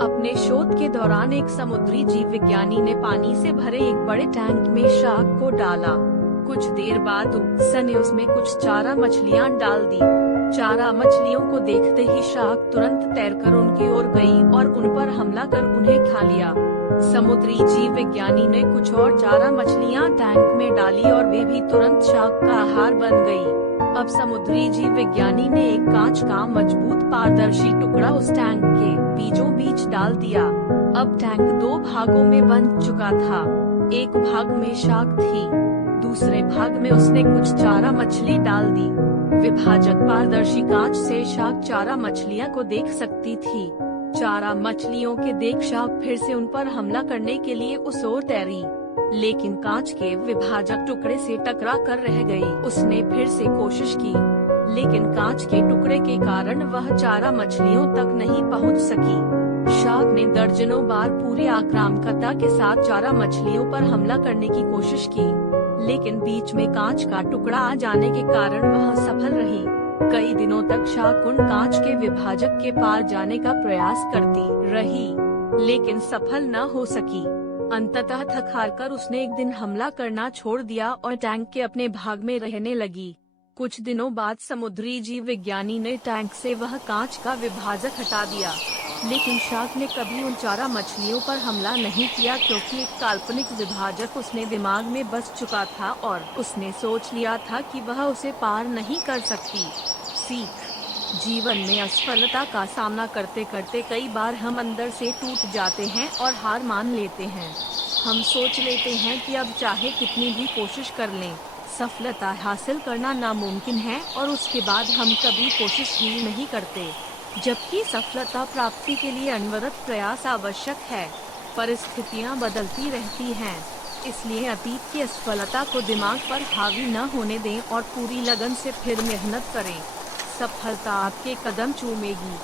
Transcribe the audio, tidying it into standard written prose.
अपने शोध के दौरान एक समुद्री जीव विज्ञानी ने पानी से भरे एक बड़े टैंक में शार्क को डाला। कुछ देर बाद उसने उसमें कुछ चारा मछलियां डाल दी। चारा मछलियों को देखते ही शार्क तुरंत तैरकर उनकी ओर गई और उन पर हमला कर उन्हें खा लिया। समुद्री जीव विज्ञानी ने कुछ और चारा मछलियां टैंक में डाली और वे भी तुरंत शार्क का आहार बन गई। अब समुद्री जीव विज्ञानी ने एक कांच का मजबूत पारदर्शी टुकड़ा उस टैंक के बीचों बीच डाल दिया। अब टैंक दो भागों में बन चुका था। एक भाग में शार्क थी, दूसरे भाग में उसने कुछ चारा मछली डाल दी। विभाजक पारदर्शी कांच से शार्क चारा मछलियां को देख सकती थी। चारा मछलियों के देख शार्क फिर से उन पर हमला करने के लिए उस ओर तैरी, लेकिन कांच के विभाजक टुकड़े से टकरा कर रह गई। उसने फिर से कोशिश की, लेकिन कांच के टुकड़े के कारण वह चारा मछलियों तक नहीं पहुंच सकी। शार्क ने दर्जनों बार पूरी आक्रामकता के साथ चारा मछलियों पर हमला करने की कोशिश की, लेकिन बीच में कांच का टुकड़ा आ जाने के कारण वह सफल रही। कई दिनों तक शार्क उन कांच के विभाजक के पार जाने का प्रयास करती रही, लेकिन सफल न हो सकी। अंततः थक हार कर उसने एक दिन हमला करना छोड़ दिया और टैंक के अपने भाग में रहने लगी। कुछ दिनों बाद समुद्री जीव विज्ञानी ने टैंक से वह कांच का विभाजक हटा दिया, लेकिन शार्क ने कभी उन चारा मछलियों पर हमला नहीं किया, क्योंकि एक काल्पनिक विभाजक उसने दिमाग में बस चुका था और उसने सोच लिया था कि वह उसे पार नहीं कर सकती। सीख: जीवन में असफलता का सामना करते करते कई बार हम अंदर से टूट जाते हैं और हार मान लेते हैं। हम सोच लेते हैं कि अब चाहे कितनी भी कोशिश कर लें, सफलता हासिल करना नामुमकिन है, और उसके बाद हम कभी कोशिश ही नहीं करते। जबकि सफलता प्राप्ति के लिए अनवरत प्रयास आवश्यक है। परिस्थितियां बदलती रहती हैं, इसलिए अतीत की असफलता को दिमाग पर हावी न होने दें और पूरी लगन से फिर मेहनत करें। सफलता आपके कदम चूमेगी।